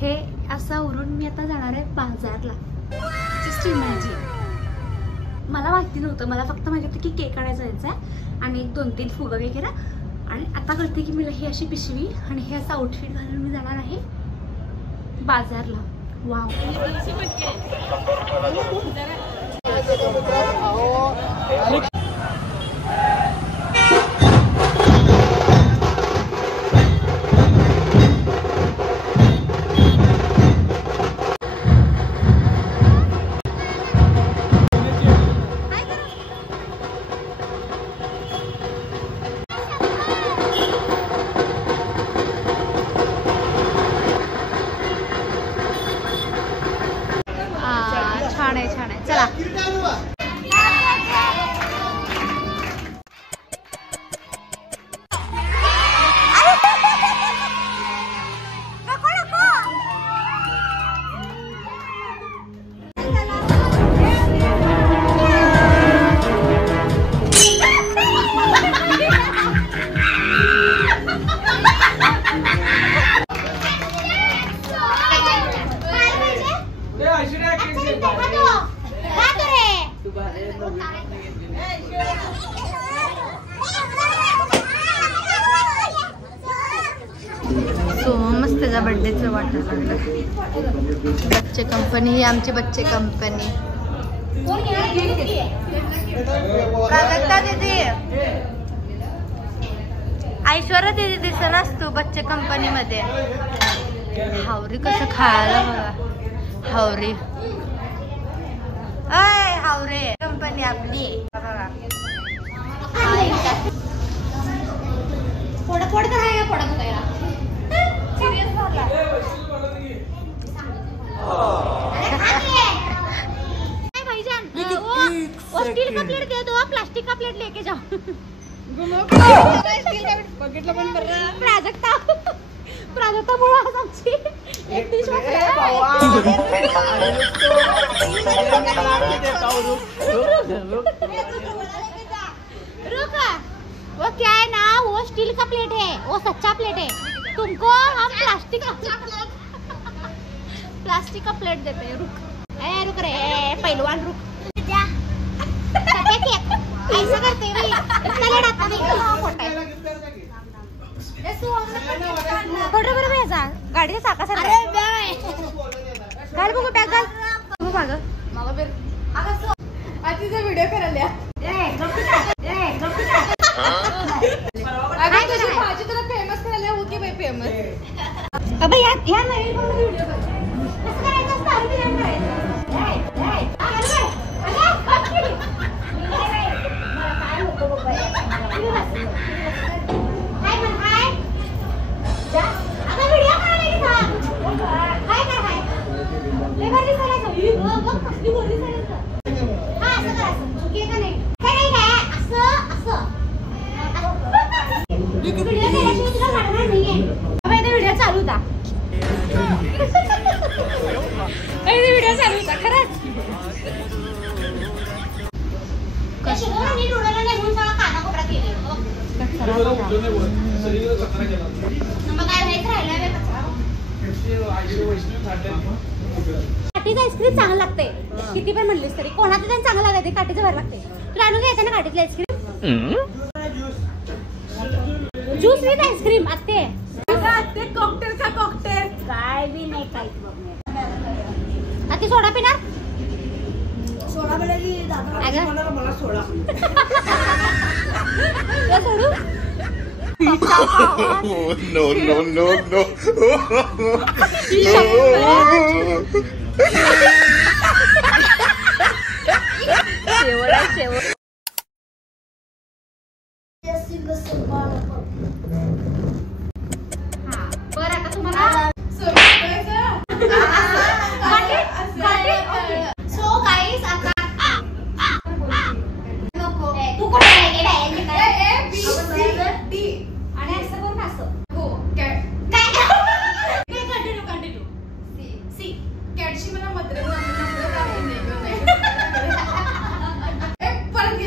हे असं आवरून मी आता जाणार आहे बाजारला. Just imagine. मला माहिती नव्हतं, मला फक्त माहिती होतं की केक आणायचा जायचा आहे आणि 2-3 फुगा वगैरे. आणि आता कळते की मला ही अशी पिशवी आणि हे असं आउटफिट घालून मी जाणार आहे बाजारला. वाव. छान आहे, छान आहे. चला. सो मस्त त्याचा बर्थडेचं वाटायला लागलं. बच्चे कंपनी ही आमची बच्चे कंपनी. प्राजक्ता दीदी, ऐश्वर्या दीदी दिसत असतो बच्चे कंपनी मध्ये. हावरी कसं खायला बघा. हावरी अय हावरे कंपनी आपली. स्टील का प्लेट दे दो, प्लास्टिक का प्लेट लेके जाओ. प्राजक्ता प्राजक्ता मुळे आज आमची एक डिश रुका. वो क्या है ना, वो स्टील का प्लेट है, वो सच्चा प्लेट है. तुमको हम प्लास्टिक का प्लेट देते हैं. रुक रे पहलवान, रुक. ऐसा करते हुए इतना लेट आता नहीं. फोटो बरोबर याचा गाडीच्या चाकासारखा. घाल बघू, बॅग घाल बघू. मागं आधीचा व्हिडिओ करायला भाजी तुला फेमस करायला होती बाई. फेमस अबे या नवीन व्हिडिओ कसं करायचं असतं. व्हिडिओ चालू होता. व्हिडिओ चालू होता खरंच. काठीचं आईस्क्रीम चांगलं लागते किती पण म्हणलीस तरी. कोणाचं त्यांना चांगलं लागते, काठीचं भर लागते. तुला आणून घ्यायचं ना काठीचं आईस्क्रीम. ज्यूस विथ आईस्क्रीम आते. कॉकटेल का कॉकटेल काय बी नाही काही. आता सोडा पिणार. सोडा पिणार मला सोडा सोडू. No. शेवट बरं आता तुम्हाला सो गाईस आता नको तू कुठे आणि असं करून असं. हो कंटिन्यू सी कॅटशी मला मद्रे परत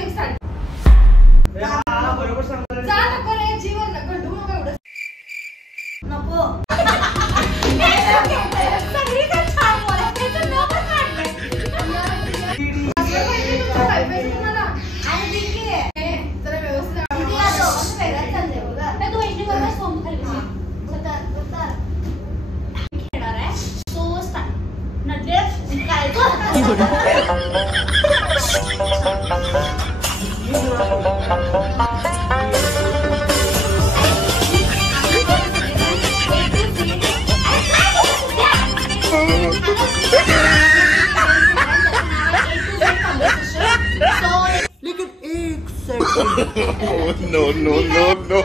No, no, no, no.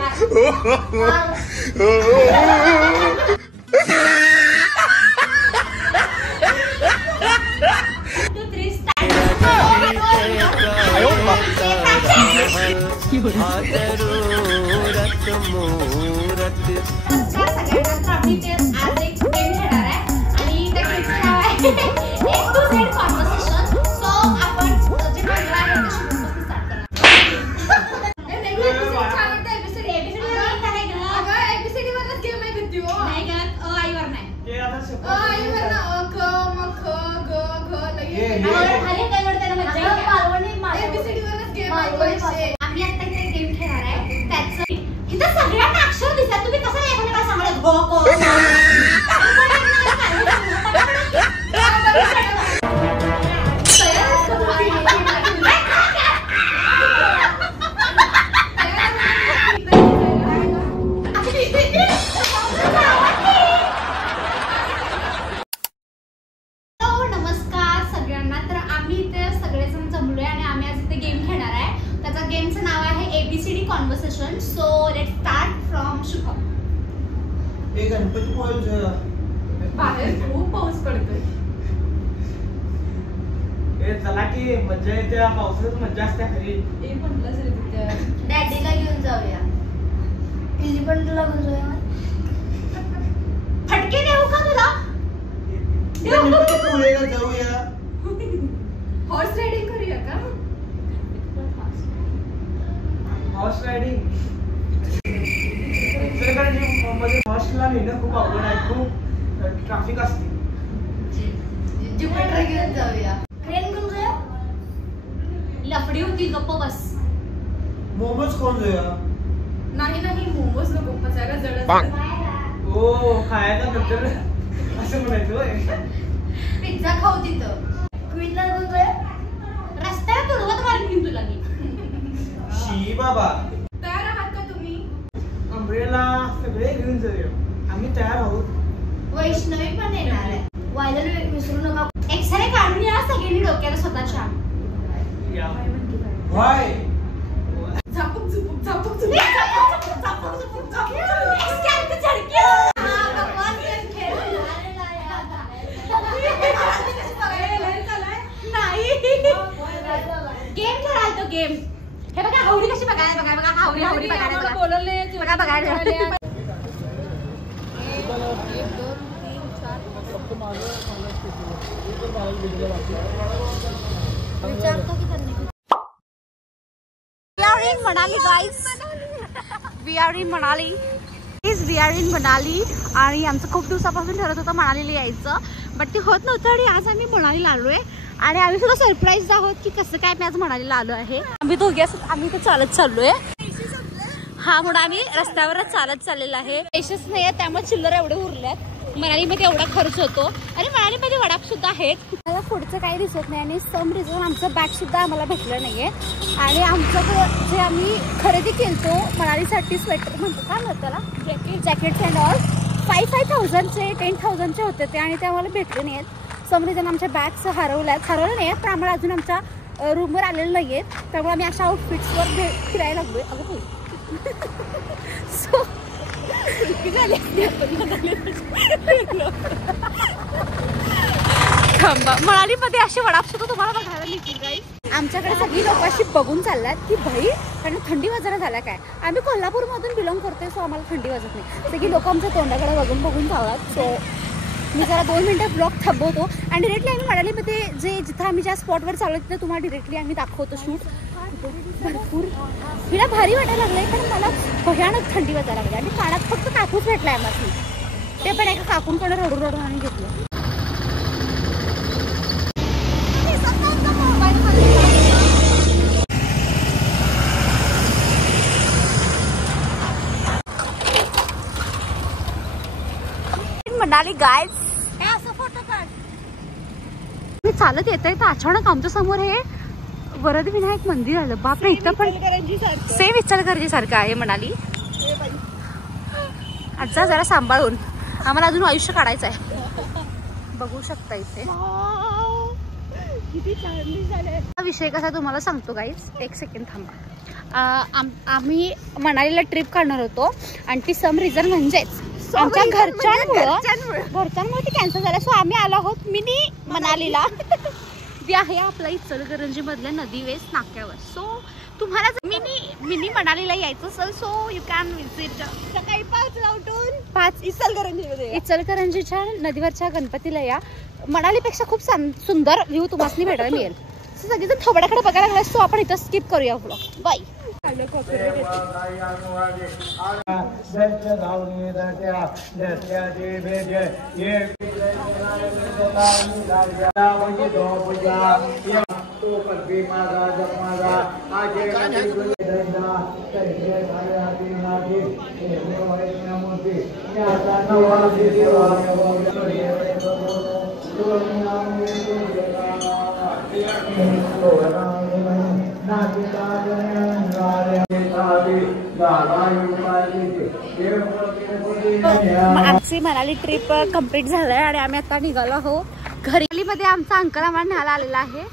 आम्ही आता इथे गेम खेळणार आहे त्याचं इथं सगळ्यांना अक्षर दिसतात तुम्ही कसं नाही एखाद्या सांगत हो हो नमस्कार सगळ्यांना. तर आम्ही इथे सगळेजण जमलोय आणि आम्ही आज इथे गेम खेळणार आहे. त्याचा गेमचं नाव आहे ABCD conversation. So let's start from Shubham. हे गणपती बाहेर खूप पाऊस पडतोय. चला की मजा येते पावसात मजा असते खरी. हे म्हटलं रे तिथे डॅडीला घेऊन जाऊया. इली पण तुला घेऊन जाऊया. फटके देऊ का तुला? जाऊया. हॉर्स रायडिंग करूया का? हॉर्स रायडिंग मध्ये हॉर्सला नेणं खूप अवघड आहे. खूप ट्रॅफिक असते. ज्युपिटर घेऊन जाऊया. ट्रेन घेऊन जाऊया. लफडी होती गप्प बस. मोमोज कोण जाऊया? नाही नाही मोमोज नको पचायला जड. हो खायला नंतर असं म्हणायचं होय. पिझ्झा खाऊ तिथं. क्वीनला घेऊन जाऊया. रस्त्यावर तुडवत मारून तुला मी. शी बाबा. तयार आहात का तुम्ही? अंब्रेला सगळे घेऊन जाऊया. आम्ही तयार आहोत. वैष्णवी पण येणार आहे. व्हायला विसरू नका. एक्सरे काढून या सगळ्यांनी डोक्याला स्वतःच्या. वाय झापूक झुपूक झापूक झुपूक गेम खेळाल तो गेम. हे बघा हावरी कशी बघायला बघा बघा हावरी हावरी बघायला बघा बोलवले बघा बघायला. We are in Manali. We are in Manali. आणि आमचं खूप दिवसापासून ठरत होतं मनालीला यायचं, बट ते होत नव्हतं. आणि आज आम्ही मनालीला आलोय आणि आम्ही सुद्धा सरप्राईज आहोत की कसं काय मी आज मनालीला आलो आहे. आम्ही दोघे आम्ही तर चालत चाललोय. हा म्हणून आम्ही रस्त्यावरच चालत चाललेलं आहे. पैसेच नाही आहे त्यामुळे चिल्लर एवढे उरल्यात. मनालीमध्ये एवढा खर्च होतो आणि मनालीमध्ये वडाप सुद्धा आहेत. मला पुढचं काही दिसत नाही आणि सम रिझन आमचं बॅग सुद्धा आम्हाला भेटलं नाहीये. आणि आमचं जे आम्ही खरेदी केलतो मनालीसाठी स्वेटर म्हणतो काय म्हणतो त्याला जॅकेट्स अँड ऑल 5,000चे 10,000चे होते ते आणि ते आम्हाला भेटले नाही आहेत. सम रिझन आमच्या बॅग्स हरवलं नाही पण आम्हाला अजून आमच्या रूमवर आलेलं नाही आहेत. त्यामुळे आम्ही अशा आउटफिट्सवर फिरायला लागलोय. अगं होईल सो मनालीमध्ये असे वडाप सुद्धा तुम्हाला बघायला मिळतील गाईस. आमच्याकडे सगळी लोक अशी बघून चालल्यात की भाई त्यांना थंडी वाजायला झाल्या काय. आम्ही कोल्हापूरमधून बिलॉंग करतोय सो आम्हाला थंडी वाजत नाही. सगळी लोक आमच्या तोंडाकडे बघून धावतात. सो मी जरा 2 मिनिटं ब्लॉग थांबवतो आणि डिरेक्टली आम्ही मनालीमध्ये जिथं आम्ही ज्या स्पॉटवर चाललो तिथे तुम्हाला डिरेक्टली आम्ही दाखवतो शूट. भरपूर हिला भारी वाटायला लागलंय पण मला भयानक थंडी वाजायला लागली आणि कानात फक्त कापूस भेटलाय आम्हाला. ते पण एका काकूंकडे रडून आणि घेतलं. मनाली गाइस असं फोटो काढ. चालत येत आहे तर अचानक आमच्या समोर हे वरद विनायक मंदिर आलं. बापरे, इथं पण सेम इचलकरंजी सारखं आहे म्हणाली. आजा जरा सांभाळून, आम्हाला अजून आयुष्य काढायचं आहे. बघू शकता इथे किती चांगली झाले. विषय कसा तुम्हाला सांगतो गाईज, एक सेकंड थांबा. आम्ही मनालीला ट्रिप काढणार होतो आणि ती सम रिझन म्हणजेच आमच्या घरच्यांमुळे ती कॅन्सल झालं. सो आम्ही आलो आहोत मिनी मनालीला. ती आहे आपल्या इचलकरंजी मधल्या नदी वेस नाक्यावर. सो तुम्हाला मिनी मनालीला यायचं असेल सो यू कॅन विजिट. सकाळी 5ला उठून 5 इचलकरंजीच्या नदीवरच्या गणपतीला या. मनालीपेक्षा खूप सुंदर व्ह्यू तुम्हाला भेटायला मिळेल. सगळेजण थोबड्याकडे बघायला लागला. सो आपण इथं स्किप करूया व्लॉग. बाय. आमची मनाली ट्रिप कंप्लीट झालाय आणि आम्ही आता निघालो आहोत घरी. मध्ये आमचा अंकल आम्हाला न्यायला आलेला आहे.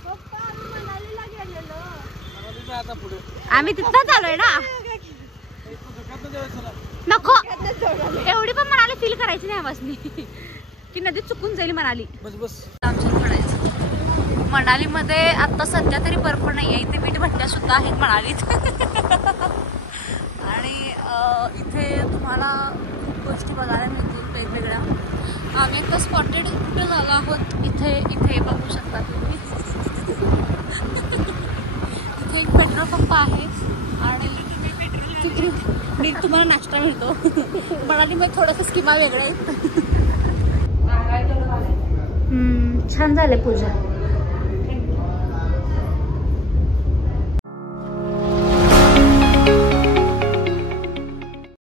आम्ही तिथं चालूय ना. नको एवढी पण मनाली फील करायची नाही आवाजनी की नदी चुकून जाईल मनाली. मनाली मध्ये आता सध्या तरी बर्फ नाहीये. इथे मीठभट्ट्या सुद्धा आहेत मनालीत. आणि इथे तुम्हाला खूप गोष्टी बघायला मिळतील वेगवेगळ्या. आम्ही आता स्पॉटेड कुठे झालो आहोत. इथे बघू शकता तुम्ही. इथे एक पेट्रोल पंप आहे आणि तुम्हाला नाश्ता मिळतो. मनालीमध्ये थोडंसं स्कीमा वेगळ्या आहेत. छान झाले पूजा.